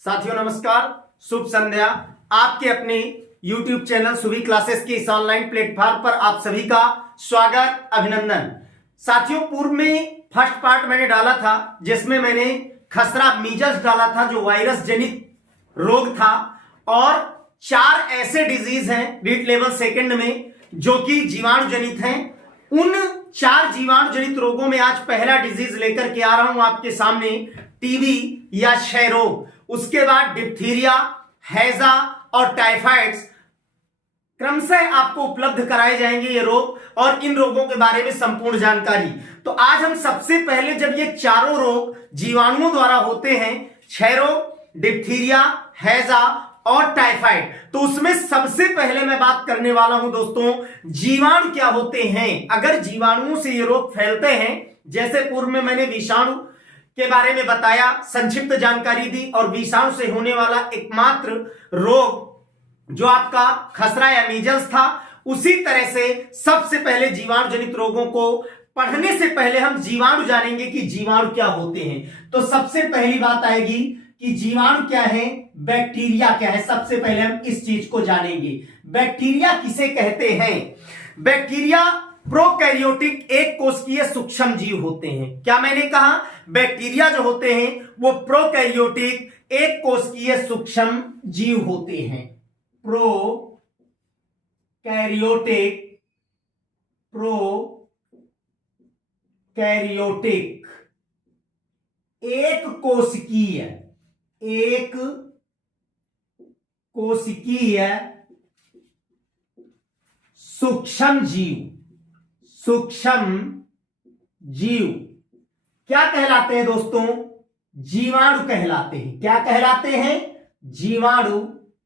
साथियों नमस्कार, शुभ संध्या। आपके अपने YouTube चैनल सुभी क्लासेस के इस ऑनलाइन प्लेटफॉर्म पर आप सभी का स्वागत, अभिनंदन। साथियों, पूर्व में फर्स्ट पार्ट मैंने डाला था जिसमें मैंने खसरा मीजल्स डाला था जो वायरस जनित रोग था, और 4 ऐसे डिजीज हैं रीट लेवल सेकंड में जो कि जीवाणु जनित हैं। उन 4 जीवाणु जनित रोगों में आज पहला डिजीज लेकर के आ रहा हूं आपके सामने, टीबी या क्षय रोग। उसके बाद डिप्थीरिया, हैजा और टाइफाइड्स क्रमशः आपको उपलब्ध कराए जाएंगे ये रोग, और इन रोगों के बारे में संपूर्ण जानकारी। तो आज हम सबसे पहले, जब ये चारों रोग जीवाणुओं द्वारा होते हैं, क्षय रोग, डिप्थीरिया, हैजा और टाइफाइड, तो उसमें सबसे पहले मैं बात करने वाला हूं दोस्तों, जीवाणु क्या होते हैं। अगर जीवाणुओं से ये रोग फैलते हैं, जैसे पूर्व में मैंने विषाणु के बारे में बताया, संक्षिप्त जानकारी दी, और विषाणु से होने वाला एकमात्र रोग जो आपका खसरा या मीजल्स था, उसी तरह से सबसे पहले जीवाणु जनित रोगों को पढ़ने से पहले हम जीवाणु जानेंगे कि जीवाणु क्या होते हैं। तो सबसे पहली बात आएगी कि जीवाणु क्या है, बैक्टीरिया क्या है। सबसे पहले हम इस चीज को जानेंगे, बैक्टीरिया किसे कहते हैं। बैक्टीरिया प्रोकैरियोटिक एक कोशिकीय सूक्ष्म जीव होते हैं। क्या मैंने कहा, बैक्टीरिया जो होते हैं वो प्रोकैरियोटिक एक कोशिकीय सूक्ष्म जीव होते हैं। प्रोकैरियोटिक एक कोशिकीय सूक्ष्म जीव क्या कहलाते हैं दोस्तों, जीवाणु कहलाते हैं। क्या कहलाते हैं, जीवाणु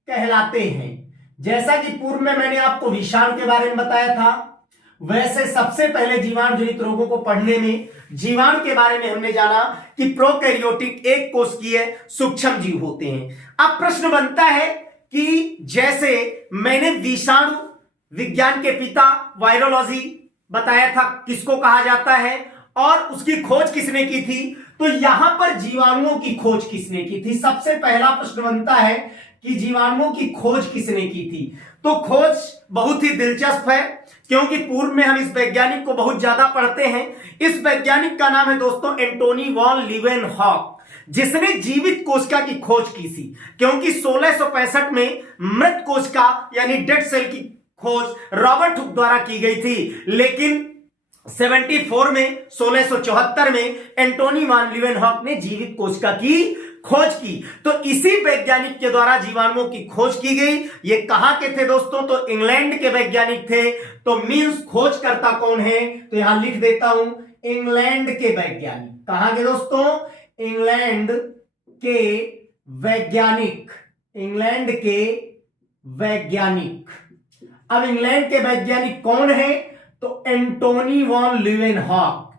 कहलाते हैं। जैसा कि पूर्व में मैंने आपको विषाणु के बारे में बताया था, वैसे सबसे पहले जीवाणु जनित रोगों को पढ़ने में जीवाणु के बारे में हमने जाना कि प्रोकैरियोटिक एक कोशिकीय सूक्ष्म जीव होते हैं। अब प्रश्न बनता है कि जैसे मैंने विषाणु विज्ञान के पिता, वायरोलॉजी बताया था किसको कहा जाता है, और उसकी खोज किसने की थी, तो यहां पर जीवाणुओं की खोज किसने की थी। सबसे पहला प्रश्न बनता है कि जीवाणुओं की खोज किसने की थी। तो खोज बहुत ही दिलचस्प है, क्योंकि पूर्व में हम इस वैज्ञानिक को बहुत ज्यादा पढ़ते हैं। इस वैज्ञानिक का नाम है दोस्तों एंटोनी वॉन लीवेनहॉक, जिसने जीवित कोशिका की खोज की थी। क्योंकि 1665 में मृत कोशिका यानी डेड सेल की खोज रॉबर्ट हुक द्वारा की गई थी, लेकिन 1674 में एंटोनी वॉन लीवेनहॉक ने जीवित कोशिका की खोज की। तो इसी वैज्ञानिक के द्वारा जीवाणुओं की खोज की गई। ये कहां के थे दोस्तों, तो इंग्लैंड के वैज्ञानिक थे। तो मींस खोजकर्ता कौन है, तो यहां लिख देता हूं, इंग्लैंड के वैज्ञानिक। कहां के दोस्तों, इंग्लैंड के वैज्ञानिक। अब इंग्लैंड के वैज्ञानिक कौन है, तो एंटोनी वॉन लीवेनहॉक।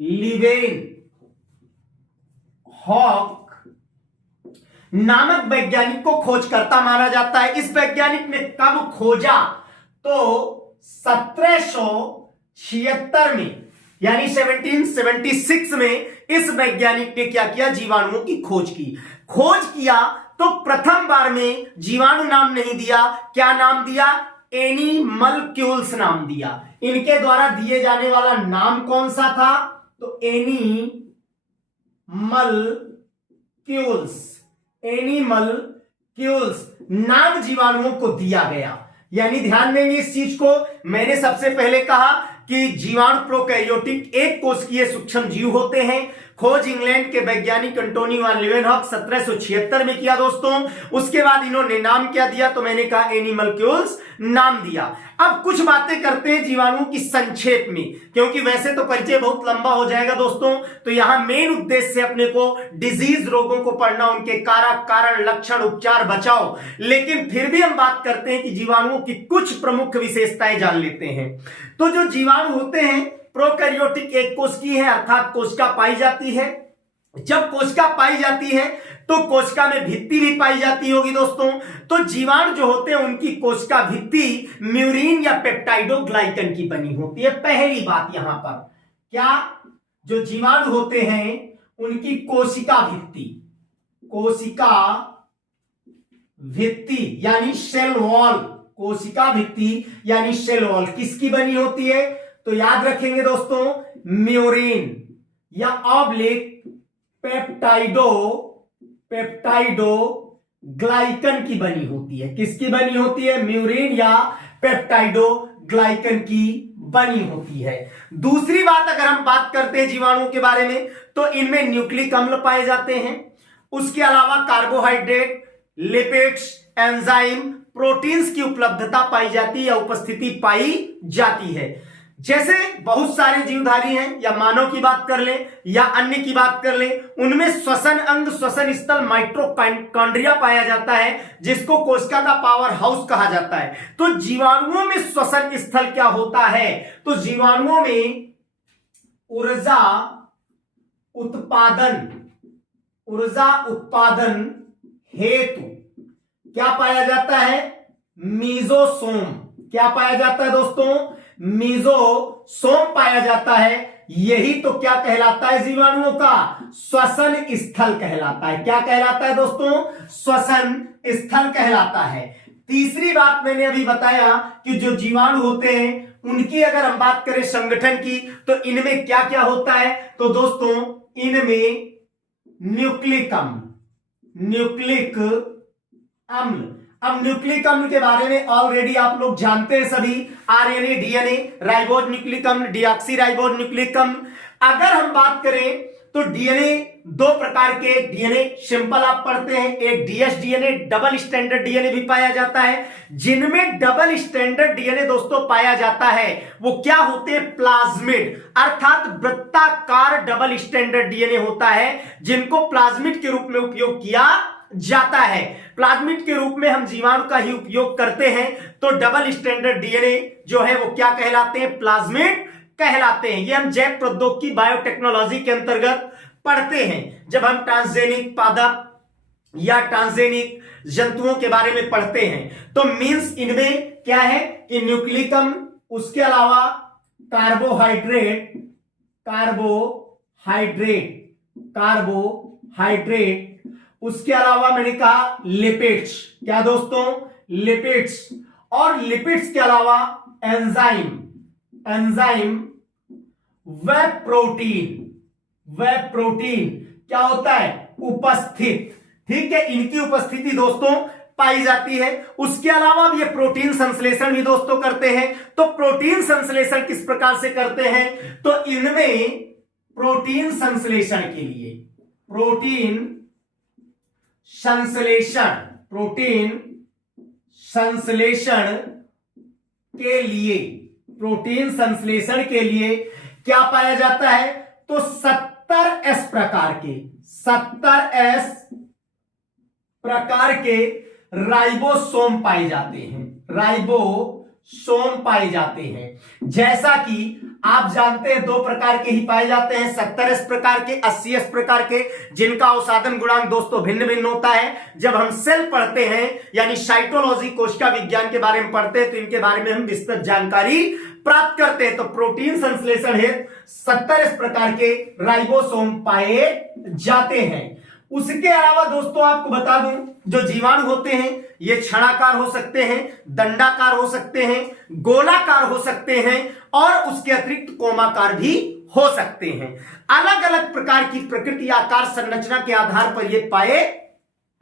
लीवेनहॉक नामक वैज्ञानिक को खोजकर्ता माना जाता है। इस वैज्ञानिक ने कब खोजा, तो 1776 में, यानी 1776 में इस वैज्ञानिक ने क्या किया, जीवाणुओं की खोज किया। तो प्रथम बार में जीवाणु नाम नहीं दिया, क्या नाम दिया, एनिमलक्यूल्स नाम दिया। इनके द्वारा दिए जाने वाला नाम कौन सा था, तो एनिमलक्यूल्स नाम जीवाणुओं को दिया गया। यानी ध्यान देंगे इस चीज को, मैंने सबसे पहले कहा कि जीवाणु प्रोकैरियोटिक एक कोशिकीय सूक्ष्म जीव होते हैं। खोज इंग्लैंड के वैज्ञानिक एंटोनी वॉन लीवेनहॉक 1776 में किया दोस्तों। उसके बाद इन्होंने नाम क्या दिया, तो मैंने कहा एनिमलक्यूल्स नाम दिया। अब कुछ बातें करते हैं जीवाणुओं की संक्षेप में, क्योंकि वैसे तो परिचय बहुत लंबा हो जाएगा दोस्तों। तो यहां मेन उद्देश्य है अपने को डिजीज रोगों को पढ़ना, उनके कारक, कारण, लक्षण, उपचार, बचाव। लेकिन फिर भी हम बात करते हैं कि जीवाणुओं की कुछ प्रमुख विशेषताएं जान लेते हैं। तो जो जीवाणु होते हैं प्रोकैरियोटिक एक कोशिकीय है, अर्थात कोशिका पाई जाती है। जब कोशिका पाई जाती है तो कोशिका में भित्ति भी पाई जाती होगी दोस्तों। तो जीवाणु जो होते हैं उनकी कोशिका भित्ति म्यूरिन या पेप्टाइडोग्लाइकन की बनी होती है। पहली बात यहां पर क्या, जो जीवाणु होते हैं उनकी कोशिका भित्ति यानी सेल वॉल, कोशिका भित्ति यानी सेल वॉल किसकी बनी होती है? तो याद रखेंगे दोस्तों, म्यूरिन या ऑब्लिक पेप्टाइडो ग्लाइकन की बनी होती है। किसकी बनी होती है? म्यूरिन या पेप्टाइडो ग्लाइकन की बनी होती है। दूसरी बात, अगर हम बात करते हैं जीवाणुओं के बारे में, तो इनमें न्यूक्लिक अम्ल पाए जाते हैं। उसके अलावा कार्बोहाइड्रेट, लिपिड्स, एंजाइम, प्रोटीन्स की उपलब्धता पाई जाती है या उपस्थिति पाई जाती है। जैसे बहुत सारे जीवधारी हैं, या मानव की बात कर लें या अन्य की बात कर लें, उनमें श्वसन अंग, श्वसन स्थल, माइटोकॉन्ड्रिया पाया जाता है, जिसको कोशिका का पावर हाउस कहा जाता है। तो जीवाणुओं में श्वसन स्थल क्या होता है? तो जीवाणुओं में ऊर्जा उत्पादन हेतु क्या पाया जाता है? मीजोसोम। क्या पाया जाता है दोस्तों? मीजोसोम पाया जाता है। यही तो क्या कहलाता है? जीवाणुओं का श्वसन स्थल कहलाता है। क्या कहलाता है दोस्तों? श्वसन स्थल कहलाता है। तीसरी बात मैंने अभी बताया कि जो जीवाणु होते हैं उनकी अगर हम बात करें संगठन की, तो इनमें क्या क्या होता है? तो दोस्तों इनमें न्यूक्लिक अम्ल। अब न्यूक्लिक अम्ल के बारे में ऑलरेडी आप लोग जानते हैं सभी, आरएनए, डीएनए, राइबोज न्यूक्लिक अम्ल, डीऑक्सी राइबोज न्यूक्लिक अम्ल। अगर हम बात करें तो डीएनए दो प्रकार के डीएनए सिंपल आप पढ़ते हैं, एक DS DNA, double standard DNA भी पाया जाता है। जिनमें डबल स्टैंडर्ड डीएनए दोस्तों पाया जाता है वो क्या होते हैं? प्लाज्मिड, अर्थात वृत्ताकार डबल स्टैंडर्ड डीएनए होता है, जिनको प्लाज्मिड के रूप में उपयोग किया जाता है। प्लाज्मिड के रूप में हम जीवाणु का ही उपयोग करते हैं, तो डबल स्टैंडर्ड डीएनए जो है वो क्या कहलाते हैं? प्लाज्मिड कहलाते हैं। ये हम जैव प्रौद्योगिकी बायोटेक्नोलॉजी के अंतर्गत पढ़ते हैं जब हम ट्रांसजेनिक पादप या ट्रांसजेनिक जंतुओं के बारे में पढ़ते हैं। तो मींस इनमें क्या है कि न्यूक्लिक अम्ल, उसके अलावा कार्बोहाइड्रेट, उसके अलावा मैंने कहा लिपिड्स। क्या दोस्तों? लिपिड्स। और लिपिड्स के अलावा एंजाइम व प्रोटीन क्या होता है? उपस्थित। ठीक है, इनकी उपस्थिति दोस्तों पाई जाती है। उसके अलावा ये प्रोटीन संश्लेषण भी दोस्तों करते हैं। तो प्रोटीन संश्लेषण किस प्रकार से करते हैं? तो इनमें प्रोटीन संश्लेषण के लिए प्रोटीन संश्लेषण के लिए क्या पाया जाता है? तो 70S प्रकार के राइबोसोम पाए जाते हैं। जैसा कि आप जानते हैं दो प्रकार के ही पाए जाते हैं, 70S प्रकार के, 80S प्रकार के, जिनका अवसादन गुणांक दोस्तों भिन्न भिन्न होता है। जब हम सेल पढ़ते हैं यानी साइटोलॉजी, कोशिका विज्ञान के बारे में पढ़ते हैं, तो इनके बारे में हम विस्तृत जानकारी प्राप्त करते हैं। तो प्रोटीन संश्लेषण हेतु 70S प्रकार के राइबोसोम पाए जाते हैं। उसके अलावा दोस्तों आपको बता दूं, जो जीवाणु होते हैं ये छड़ाकार हो सकते हैं, दंडाकार हो सकते हैं, गोलाकार हो सकते हैं, और उसके अतिरिक्त कोमाकार भी हो सकते हैं। अलग अलग प्रकार की प्रकृति, आकार, संरचना के आधार पर ये पाए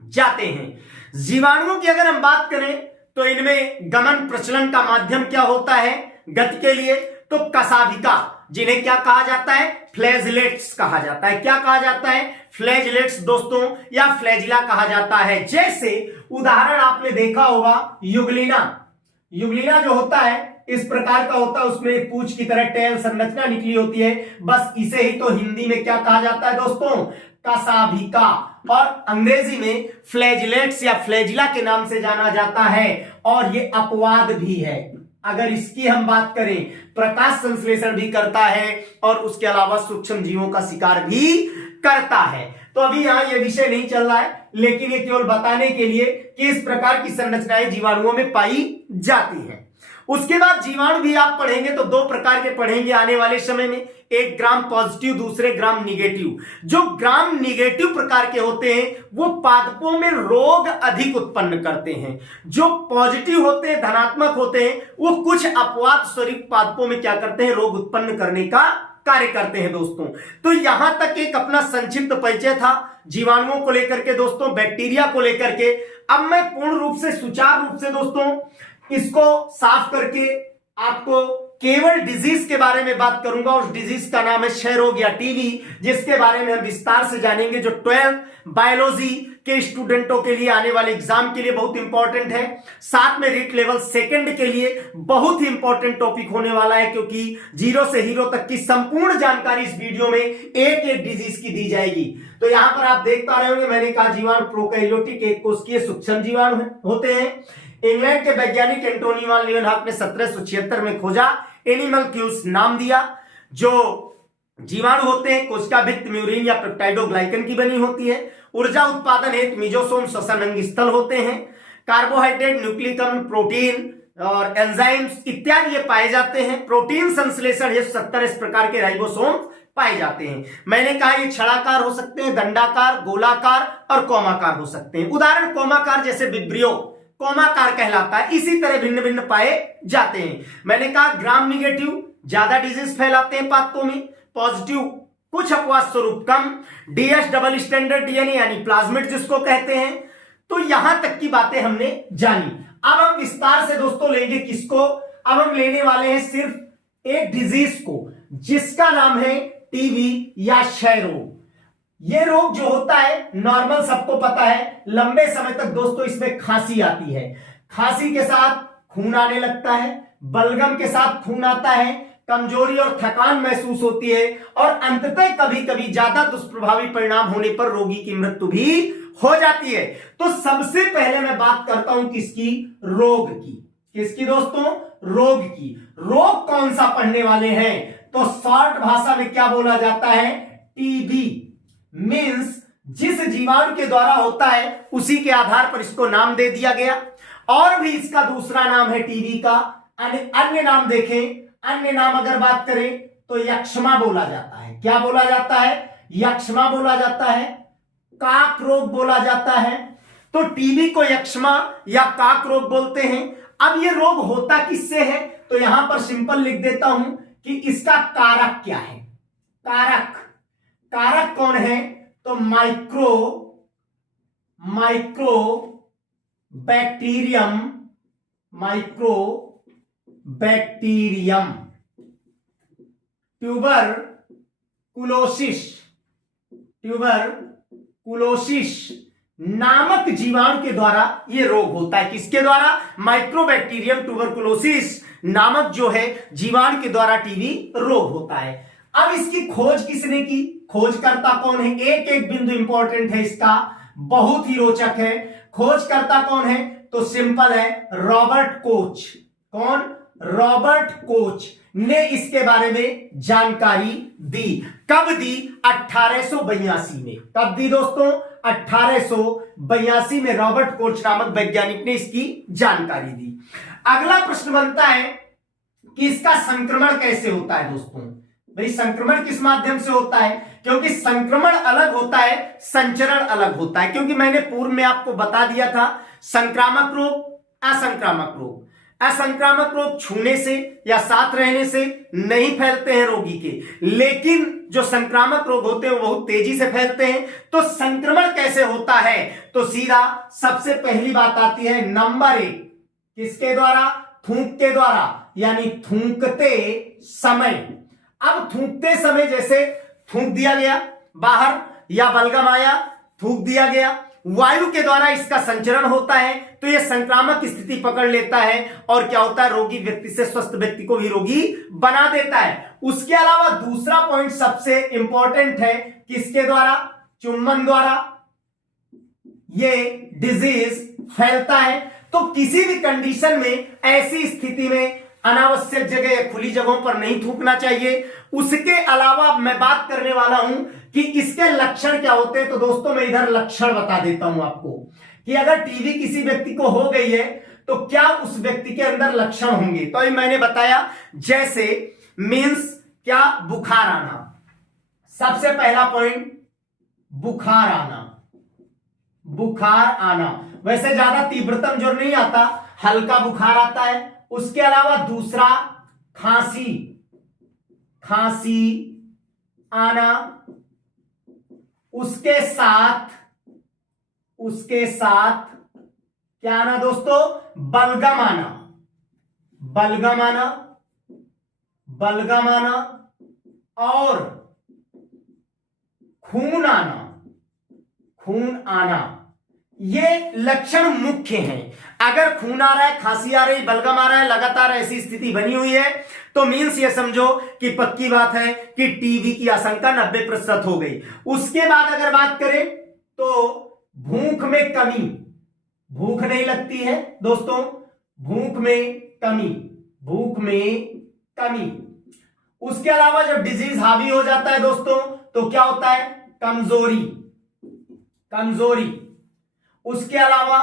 जाते हैं। जीवाणुओं की अगर हम बात करें तो इनमें गमन प्रचलन का माध्यम क्या होता है गति के लिए? तो कशाभिका, जिन्हें क्या कहा जाता है? फ्लैजिलेट्स कहा जाता है। क्या कहा जाता है? फ्लैजिलेट्स दोस्तों, या फ्लैजिला कहा जाता है। जैसे उदाहरण आपने देखा होगा युगलिना जो होता है इस प्रकार का होता है, उसमें पूंछ की तरह टेल संरचना निकली होती है। बस इसे ही तो हिंदी में क्या कहा जाता है दोस्तों? कशाभिका। और अंग्रेजी में फ्लैजिलेट्स या फ्लैजिला के नाम से जाना जाता है। और ये अपवाद भी है। अगर इसकी हम बात करें, प्रकाश संश्लेषण भी करता है और उसके अलावा सूक्ष्म जीवों का शिकार भी करता है। तो अभी यहां ये विषय नहीं चल रहा है, लेकिन ये केवल बताने के लिए कि इस प्रकार की संरचनाएं जीवाणुओं में पाई जाती हैं। उसके बाद जीवाणु भी आप पढ़ेंगे तो दो प्रकार के पढ़ेंगे आने वाले समय में, एक ग्राम पॉजिटिव, दूसरे ग्राम निगेटिव। जो ग्राम निगेटिव प्रकार के होते हैं वो पादपों में रोग अधिक उत्पन्न करते हैं, जो पॉजिटिव होते हैं, धनात्मक होते हैं, वो कुछ अपवाद स्वरूप पादपों में क्या करते हैं, रोग उत्पन्न करने का कार्य करते हैं दोस्तों। तो यहां तक एक अपना संक्षिप्त परिचय था जीवाणुओं को लेकर के दोस्तों, बैक्टीरिया को लेकर के। अब मैं पूर्ण रूप से सुचारू रूप से दोस्तों इसको साफ करके आपको केवल डिजीज के बारे में बात करूंगा। उस डिजीज का नाम है क्षय रोग या टीबी, जिसके बारे में हम विस्तार से जानेंगे, जो 12th बायोलॉजी के स्टूडेंटों के लिए आने वाले एग्जाम के लिए बहुत इंपॉर्टेंट है, साथ में रीट लेवल सेकंड के लिए बहुत ही इंपॉर्टेंट टॉपिक होने वाला है, क्योंकि जीरो से हीरो तक की संपूर्ण जानकारी इस वीडियो में एक एक डिजीज की दी जाएगी। तो यहां पर आप देख पा रहे होंगे, मैंने कहा जीवाणु प्रोकैरियोटिक एक कोशिकीय सूक्ष्म जीवाणु होते हैं। इंग्लैंड के वैज्ञानिक एंटोनी वान लीवेनहॉक ने 1776 में खोजा, एनिमल्क्यूल्स नाम दिया। जो जीवाणु होते हैं कोशिका भित्त म्यूरिन या पेप्टाइडोग्लाइकन की बनी होती है। ऊर्जा उत्पादन हेतु मिजोसोम श्वसन अंग स्थल होते हैं। कार्बोहाइड्रेट, न्यूक्लिक अम्ल, प्रोटीन और एंजाइम्स इत्यादि ये पाए जाते हैं। प्रोटीन संश्लेषण हेतु 70 इस प्रकार के राइबोसोम पाए जाते हैं। मैंने कहा ये छड़ाकार हो सकते हैं, दंडाकार, गोलाकार और कौमाकार हो सकते हैं। उदाहरण कौमाकार जैसे विब्रियो कौमाकार कहलाता है, इसी तरह भिन्न भिन्न पाए जाते हैं। मैंने कहा ग्राम निगेटिव ज्यादा डिजीज फैलाते हैं पादपों में, पॉजिटिव कुछ अपवाद स्वरूप कम, डीएस डबल स्टैंडर्ड डीएनए यानी प्लाज्मिड जिसको कहते हैं। तो यहां तक की बातें हमने जानी। अब हम विस्तार से दोस्तों लेंगे किसको, अब हम लेने वाले हैं सिर्फ एक डिजीज को, जिसका नाम है टीबी या क्षय रोग। ये रोग जो होता है नॉर्मल सबको पता है, लंबे समय तक दोस्तों इसमें खांसी आती है, खांसी के साथ खून आने लगता है, बलगम के साथ खून आता है, कमजोरी और थकान महसूस होती है और अंततः कभी कभी ज्यादा दुष्प्रभावी परिणाम होने पर रोगी की मृत्यु भी हो जाती है। तो सबसे पहले मैं बात करता हूं किसकी, रोग की। किसकी दोस्तों, रोग की। रोग कौन सा पढ़ने वाले हैं, तो शॉर्ट भाषा में क्या बोला जाता है, टीबी। मींस जिस जीवाणु के द्वारा होता है उसी के आधार पर इसको नाम दे दिया गया। और भी इसका दूसरा नाम है टीबी का, अन्य नाम देखें, अन्य नाम अगर बात करें तो यक्ष्मा बोला जाता है। क्या बोला जाता है, यक्ष्मा बोला जाता है, काक रोग बोला जाता है। तो टीबी को यक्ष्मा या काक रोग बोलते हैं। अब ये रोग होता किससे है, तो यहां पर सिंपल लिख देता हूं कि इसका कारक क्या है। कारक कौन है, तो माइक्रो बैक्टीरियम ट्यूबरकुलोसिस नामक जीवाणु के द्वारा यह रोग होता है। किसके द्वारा, माइक्रोबैक्टीरियम ट्यूबरकुलोसिस नामक जो है जीवाणु के द्वारा टीबी रोग होता है। अब इसकी खोज किसने की, खोजकर्ता कौन है, एक एक बिंदु इंपॉर्टेंट है इसका, बहुत ही रोचक है। खोजकर्ता कौन है, तो सिंपल है, रॉबर्ट कोच। कौन, रॉबर्ट कोच ने इसके बारे में जानकारी दी। कब दी, 1882 में। कब दी दोस्तों, 1882 में रॉबर्ट कोच नामक वैज्ञानिक ने इसकी जानकारी दी। अगला प्रश्न बनता है कि इसका संक्रमण कैसे होता है दोस्तों। भाई संक्रमण किस माध्यम से होता है, क्योंकि संक्रमण अलग होता है, संचरण अलग होता है। क्योंकि मैंने पूर्व में आपको बता दिया था संक्रामक रोग, असंक्रामक रोग। असंक्रामक रोग छूने से या साथ रहने से नहीं फैलते हैं रोगी के, लेकिन जो संक्रामक रोग होते हैं वो बहुत तेजी से फैलते हैं। तो संक्रमण कैसे होता है, तो सीधा सबसे पहली बात आती है नंबर 1, किसके द्वारा, थूक के द्वारा, यानी थूकते समय। अब थूकते समय जैसे थूक दिया गया बाहर या बलगम आया, थूक दिया गया, वायु के द्वारा इसका संचरण होता है, तो यह संक्रामक स्थिति पकड़ लेता है और क्या होता है, रोगी व्यक्ति से स्वस्थ व्यक्ति को भी रोगी बना देता है। उसके अलावा दूसरा पॉइंट सबसे इंपॉर्टेंट है, किसके द्वारा, चुंबन द्वारा ये डिजीज फैलता है। तो किसी भी कंडीशन में ऐसी स्थिति में अनावश्यक जगह या खुली जगहों पर नहीं थूकना चाहिए। उसके अलावा मैं बात करने वाला हूं कि इसके लक्षण क्या होते हैं। तो दोस्तों मैं इधर लक्षण बता देता हूं आपको कि अगर टीबी किसी व्यक्ति को हो गई है तो क्या उस व्यक्ति के अंदर लक्षण होंगे। तो अभी मैंने बताया, जैसे मीन्स क्या, बुखार आना, सबसे पहला पॉइंट बुखार आना, बुखार आना। वैसे ज्यादा तीव्रतम ज्वर नहीं आता, हल्का बुखार आता है। उसके अलावा दूसरा खांसी, खांसी आना। उसके साथ क्या आना दोस्तों, बलगम आना, बलगम आना, बलगम आना और खून आना, खून आना। ये लक्षण मुख्य हैं। अगर खून आ रहा है, खांसी आ रही, बलगम आ रहा है, लगातार ऐसी स्थिति बनी हुई है, तो मीन्स ये समझो कि पक्की बात है कि टीबी की आशंका 90% हो गई। उसके बाद अगर बात करें तो भूख में कमी, भूख नहीं लगती है दोस्तों, भूख में कमी, भूख में कमी। उसके अलावा जब डिजीज हावी हो जाता है दोस्तों, तो क्या होता है, कमजोरी, कमजोरी। उसके अलावा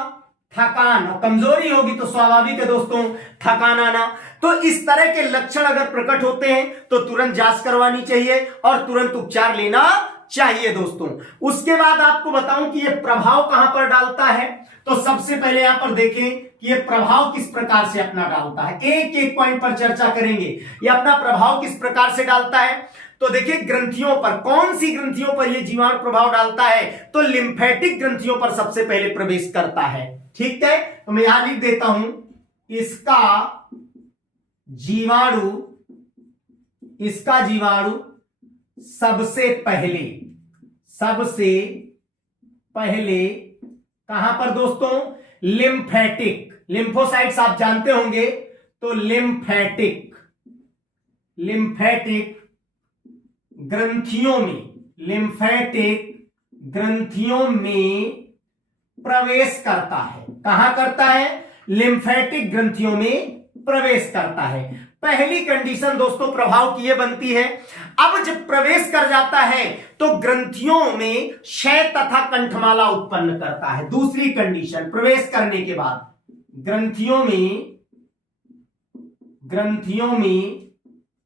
थकान, और कमजोरी होगी तो स्वाभाविक है दोस्तों थकान आना। तो इस तरह के लक्षण अगर प्रकट होते हैं तो तुरंत जांच करवानी चाहिए और तुरंत उपचार लेना चाहिए दोस्तों। उसके बाद आपको बताऊं कि यह प्रभाव कहां पर डालता है। तो सबसे पहले यहां पर देखें कि यह प्रभाव किस प्रकार से अपना डालता है, एक एक पॉइंट पर चर्चा करेंगे। यह अपना प्रभाव किस प्रकार से डालता है। तो देखिए ग्रंथियों पर, कौन सी ग्रंथियों पर यह जीवाणु प्रभाव डालता है, तो लिम्फेटिक ग्रंथियों पर सबसे पहले प्रवेश करता है। ठीक है, तो मैं यहां लिख देता हूं, इसका जीवाणु, इसका जीवाणु सबसे पहले, सबसे पहले कहां पर दोस्तों, लिम्फेटिक, लिम्फोसाइट्स आप जानते होंगे, तो लिम्फेटिक, लिम्फेटिक ग्रंथियों में, लिम्फेटिक ग्रंथियों में प्रवेश करता है। कहां करता है, लिम्फेटिक ग्रंथियों में प्रवेश करता है। पहली कंडीशन दोस्तों प्रभाव की यह बनती है, अब जब प्रवेश कर जाता है तो ग्रंथियों में क्षय तथा कंठमाला उत्पन्न करता है। दूसरी कंडीशन, प्रवेश करने के बाद ग्रंथियों में, ग्रंथियों में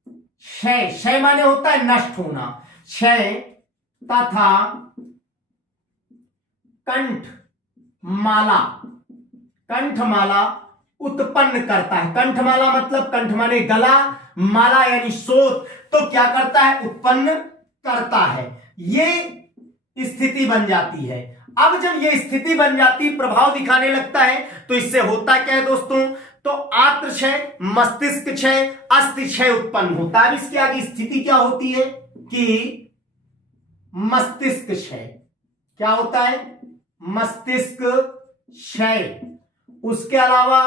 क्षय, क्षय माने होता है नष्ट होना, क्षय तथा कंठमाला, कंठमाला उत्पन्न करता है। कंठमाला मतलब, कंठ माने गला, माला यानी शोथ, तो क्या करता है, उत्पन्न करता है। ये स्थिति बन जाती है। अब जब ये स्थिति बन जाती, प्रभाव दिखाने लगता है, तो इससे होता क्या है दोस्तों, तो आंत्र क्षय, मस्तिष्क क्षय, अस्थि क्षय उत्पन्न होता है। इसके आगे स्थिति क्या होती है कि मस्तिष्क क्षय, क्या होता है, मस्तिष्क क्षय। उसके अलावा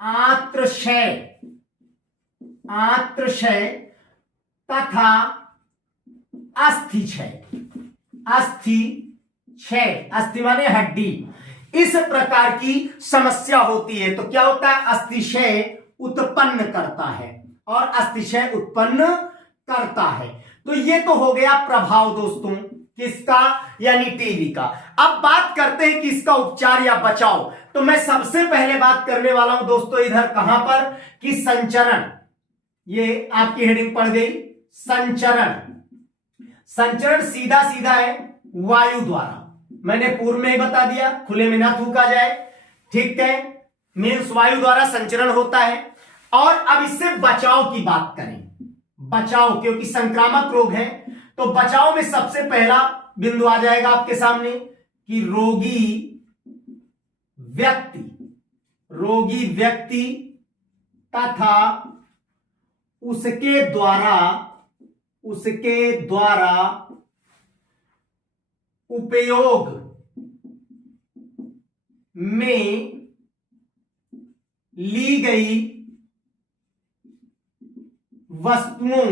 आंत्र क्षय, आंत्र क्षय तथा अस्थि क्षय, अस्थि क्षय, अस्थि माने हड्डी। इस प्रकार की समस्या होती है तो क्या होता है, अस्थि क्षय उत्पन्न करता है और अस्थि क्षय उत्पन्न करता है। तो ये तो हो गया प्रभाव दोस्तों किसका, यानी टीबी का। अब बात करते हैं कि इसका उपचार या बचाव। तो मैं सबसे पहले बात करने वाला हूं दोस्तों इधर कहां पर, कि संचरण। ये आपकी हेडिंग पड़ गई, संचरण। संचरण सीधा सीधा है वायु द्वारा, मैंने पूर्व में ही बता दिया, खुले में ना थूका जाए। ठीक है, मीन्स वायु द्वारा संचरण होता है। और अब इससे बचाव की बात करें, बचाव, क्योंकि संक्रामक रोग है, तो बचाव में सबसे पहला बिंदु आ जाएगा आपके सामने कि रोगी व्यक्ति, रोगी व्यक्ति तथा उसके द्वारा, उसके द्वारा उपयोग में ली गई वस्तुओं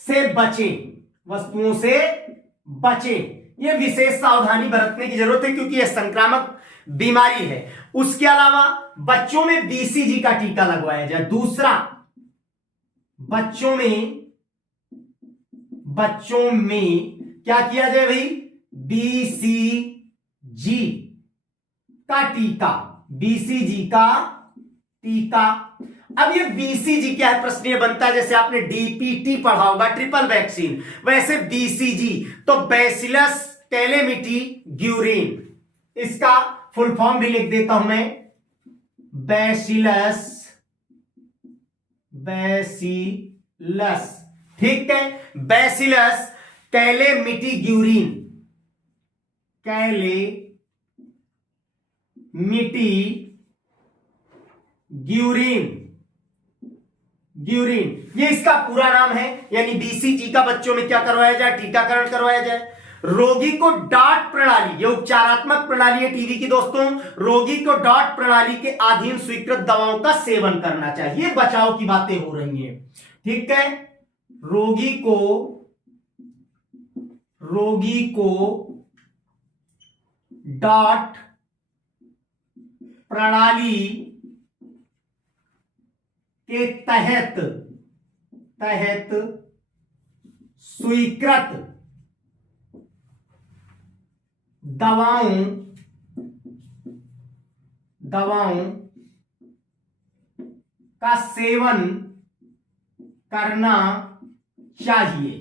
से बचें, वस्तुओं से बचें। यह विशेष सावधानी बरतने की जरूरत है क्योंकि यह संक्रामक बीमारी है। उसके अलावा बच्चों में बीसीजी का टीका लगवाया जाए। दूसरा, बच्चों में क्या किया जाए भाई, बीसीजी का टीका, बीसीजी का टीका। अब ये बीसीजी क्या है, प्रश्न ये बनता है, जैसे आपने डीपीटी पढ़ा होगा, ट्रिपल वैक्सीन, वैसे बीसीजी तो बैसिलस कैलेमिटी ग्यूरिन, इसका फुल फॉर्म भी लिख देता हूं मैं, बैसिलस, ठीक है, bacillus calamity Guérin, calamity Guérin, ये इसका पूरा नाम है। यानी बीसीजी का बच्चों में क्या करवाया जाए, टीकाकरण करवाया जाए। रोगी को डॉट प्रणाली, ये उपचारात्मक प्रणाली है टीबी की दोस्तों, रोगी को डॉट प्रणाली के अधीन स्वीकृत दवाओं का सेवन करना चाहिए। बचाव की बातें हो रही हैं, ठीक है। रोगी को डॉट प्रणाली के तहत स्वीकृत दवाओं का सेवन करना चाहिए।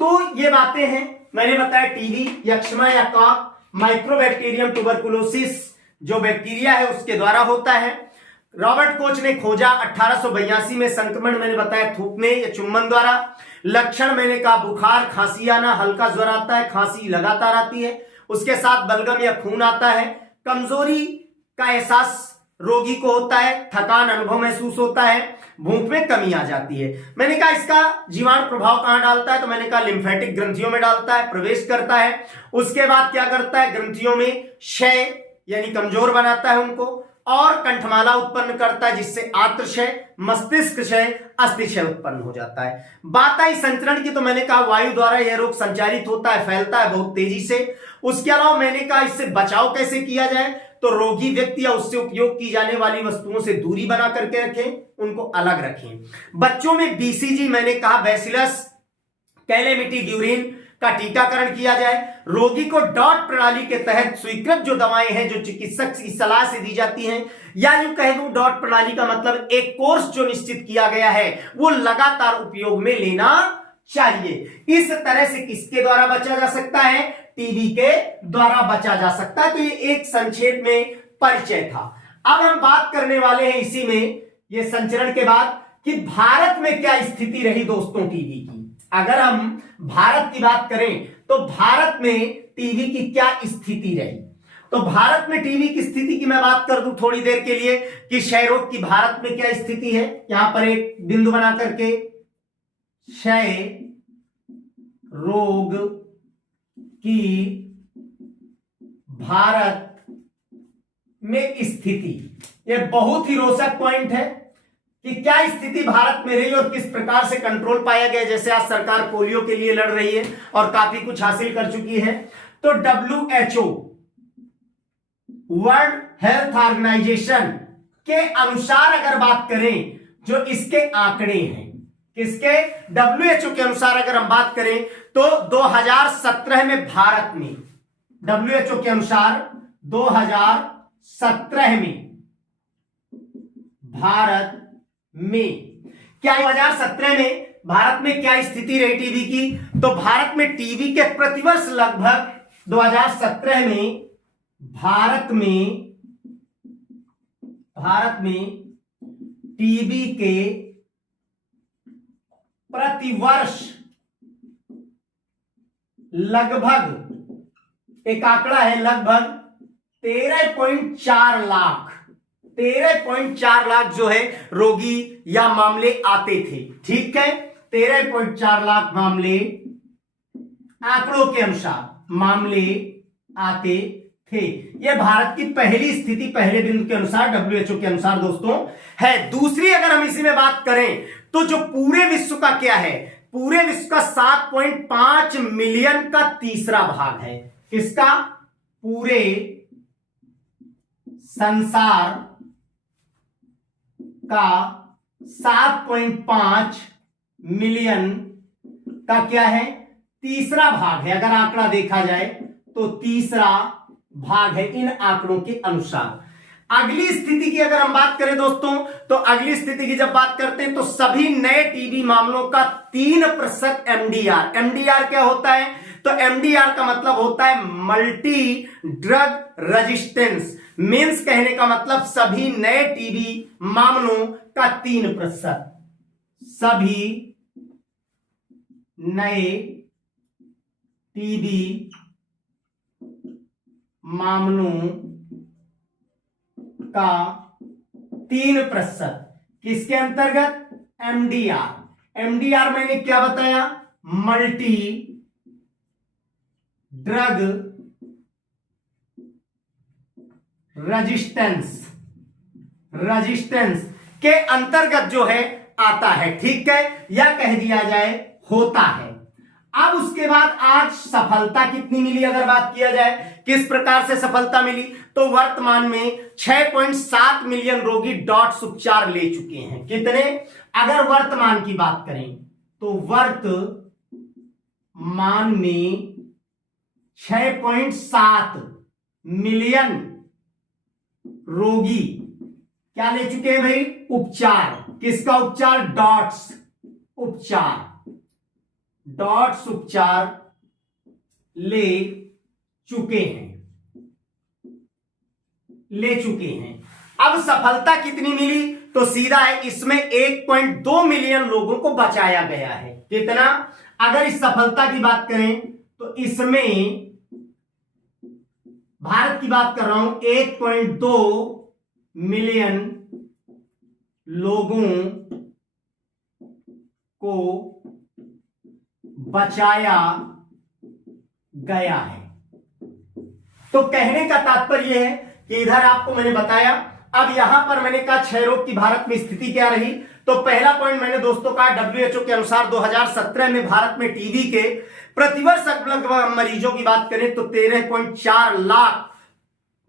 तो ये बातें हैं, मैंने बताया टीबी, यक्ष्मा या कफ, माइक्रोबैक्टीरियम ट्यूबरकुलोसिस जो बैक्टीरिया है उसके द्वारा होता है। रॉबर्ट कोच ने खोजा 1882 में। संक्रमण मैंने बताया थूकने या चुम्बन द्वारा। लक्षण मैंने कहा बुखार, खांसी आना, हल्का ज्वर आता है, खांसी लगातार आती है, उसके साथ बलगम या खून आता है, कमजोरी का एहसास रोगी को होता है, थकान अनुभव महसूस होता है, भूख में कमी आ जाती है। मैंने कहा इसका जीवाणु प्रभाव कहां डालता है, तो मैंने कहा लिम्फेटिक ग्रंथियों में डालता है, प्रवेश करता है। उसके बाद क्या करता है, ग्रंथियों में क्षय यानी कमजोर बनाता है उनको, और कंठमाला उत्पन्न करता है जिससे आंत्रक्षय, मस्तिष्क क्षय, अस्थिक्षय उत्पन्न हो जाता है। बात आई संचरण की, तो मैंने कहा वायु द्वारा यह रोग संचारित होता है, फैलता है बहुत तेजी से। उसके अलावा मैंने कहा इससे बचाव कैसे किया जाए, तो रोगी व्यक्ति या उससे उपयोग की जाने वाली वस्तुओं से दूरी बना करके रखें, उनको अलग रखें। बच्चों में बीसीजी मैंने कहा बैसिलस कैलेमिटी ग्यूरिन का टीकाकरण किया जाए। रोगी को डॉट प्रणाली के तहत स्वीकृत जो दवाएं हैं जो चिकित्सक की सलाह से दी जाती हैं, या यूं कह दूं डॉट प्रणाली का मतलब एक कोर्स जो निश्चित किया गया है वो लगातार उपयोग में लेना चाहिए। इस तरह से किसके द्वारा बचा जा सकता है, टीबी के द्वारा बचा जा सकता है। तो ये एक संक्षेप में परिचय था। अब हम बात करने वाले हैं इसी में, ये संचरण के बाद, कि भारत में क्या स्थिति रही दोस्तों टीबी की। अगर हम भारत की बात करें तो भारत में टीबी की क्या स्थिति रही, तो भारत में टीबी की स्थिति की मैं बात कर दूं थोड़ी देर के लिए कि क्षय रोग की भारत में क्या स्थिति है। यहां पर एक बिंदु बना करके, क्षय रोग की भारत में स्थिति, यह बहुत ही रोचक पॉइंट है कि क्या स्थिति भारत में रही और किस प्रकार से कंट्रोल पाया गया। जैसे आज सरकार पोलियो के लिए लड़ रही है और काफी कुछ हासिल कर चुकी है। तो WHO वर्ल्ड हेल्थ ऑर्गेनाइजेशन के अनुसार अगर बात करें, जो इसके आंकड़े हैं, किसके, WHO के अनुसार अगर हम बात करें तो 2017 में भारत में, WHO के अनुसार 2017 में भारत में क्या, 2017 में भारत में क्या स्थिति रही टीबी की, तो भारत में टीबी के प्रतिवर्ष लगभग 2017 में भारत में टीबी के प्रतिवर्ष लगभग, एक आंकड़ा है, लगभग 13.4 लाख, 13.4 लाख जो है रोगी या मामले आते थे। ठीक है, 13.4 लाख मामले आंकड़ों के अनुसार मामले आते थे। यह भारत की पहली स्थिति पहले बिंदु के अनुसार WHO के अनुसार दोस्तों है। दूसरी अगर हम इसी में बात करें तो जो पूरे विश्व का क्या है, पूरे विश्व का 7.5 मिलियन का तीसरा भाग है। किसका, पूरे संसार का 7.5 मिलियन का क्या है, तीसरा भाग है। अगर आंकड़ा देखा जाए तो तीसरा भाग है इन आंकड़ों के अनुसार। अगली स्थिति की अगर हम बात करें दोस्तों, तो अगली स्थिति की जब बात करते हैं तो सभी नए टीबी मामलों का 3% एमडीआर। एमडीआर क्या होता है? तो एमडीआर का मतलब होता है मल्टी ड्रग रेजिस्टेंस। मींस कहने का मतलब सभी नए टीबी मामलों का 3%, सभी नए टीबी मामलों का 3%, किसके अंतर्गत? एमडीआर। एमडीआर मैंने क्या बताया? मल्टी ड्रग रेजिस्टेंस के अंतर्गत जो है आता है, ठीक है, या कह दिया जाए होता है। अब उसके बाद आज सफलता कितनी मिली अगर बात किया जाए, किस प्रकार से सफलता मिली, तो वर्तमान में 6.7 मिलियन रोगी डॉट्स उपचार ले चुके हैं। कितने? अगर वर्तमान की बात करें तो वर्तमान में 6.7 मिलियन रोगी क्या ले चुके हैं भाई? उपचार। किसका उपचार? डॉट्स उपचार। डॉट्स उपचार ले चुके हैं। अब सफलता कितनी मिली? तो सीधा है, इसमें 1.2 मिलियन लोगों को बचाया गया है। कितना? अगर इस सफलता की बात करें तो इसमें भारत की बात कर रहा हूं, 1.2 मिलियन लोगों को बचाया गया है। तो कहने का तात्पर्य है कि इधर आपको मैंने बताया। अब यहां पर मैंने कहा क्षय रोग की भारत में स्थिति क्या रही, तो पहला पॉइंट मैंने दोस्तों कहा WHO के अनुसार 2017 में भारत में टीबी के प्रतिवर्ष मरीजों की बात करें तो 13.4 लाख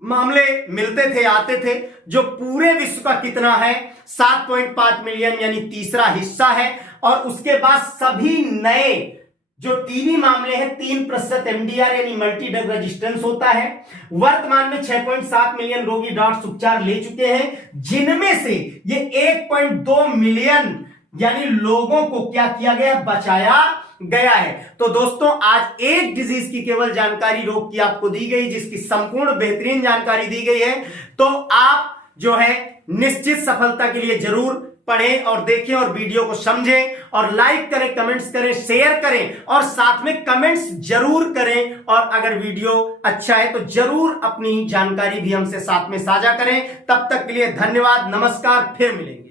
मामले मिलते थे, आते थे, जो पूरे विश्व का कितना है? 7.5 मिलियन, यानी तीसरा हिस्सा है। और उसके बाद सभी नए जो टीबी मामले हैं 3% एमडीआर यानी मल्टी ड्रग रेजिस्टेंस होता है। वर्तमान में 6.7 मिलियन रोगी डॉट्स उपचार ले चुके हैं, जिनमें से ये 1.2 मिलियन यानी लोगों को क्या किया गया? बचाया गया है। तो दोस्तों आज एक डिजीज की केवल जानकारी रोग की आपको दी गई, जिसकी संपूर्ण बेहतरीन जानकारी दी गई है। तो आप जो है निश्चित सफलता के लिए जरूर पढ़ें और देखें और वीडियो को समझें और लाइक करें, कमेंट्स करें, शेयर करें और साथ में कमेंट्स जरूर करें। और अगर वीडियो अच्छा है तो जरूर अपनी जानकारी भी हमसे साथ में साझा करें। तब तक के लिए धन्यवाद, नमस्कार, फिर मिलेंगे।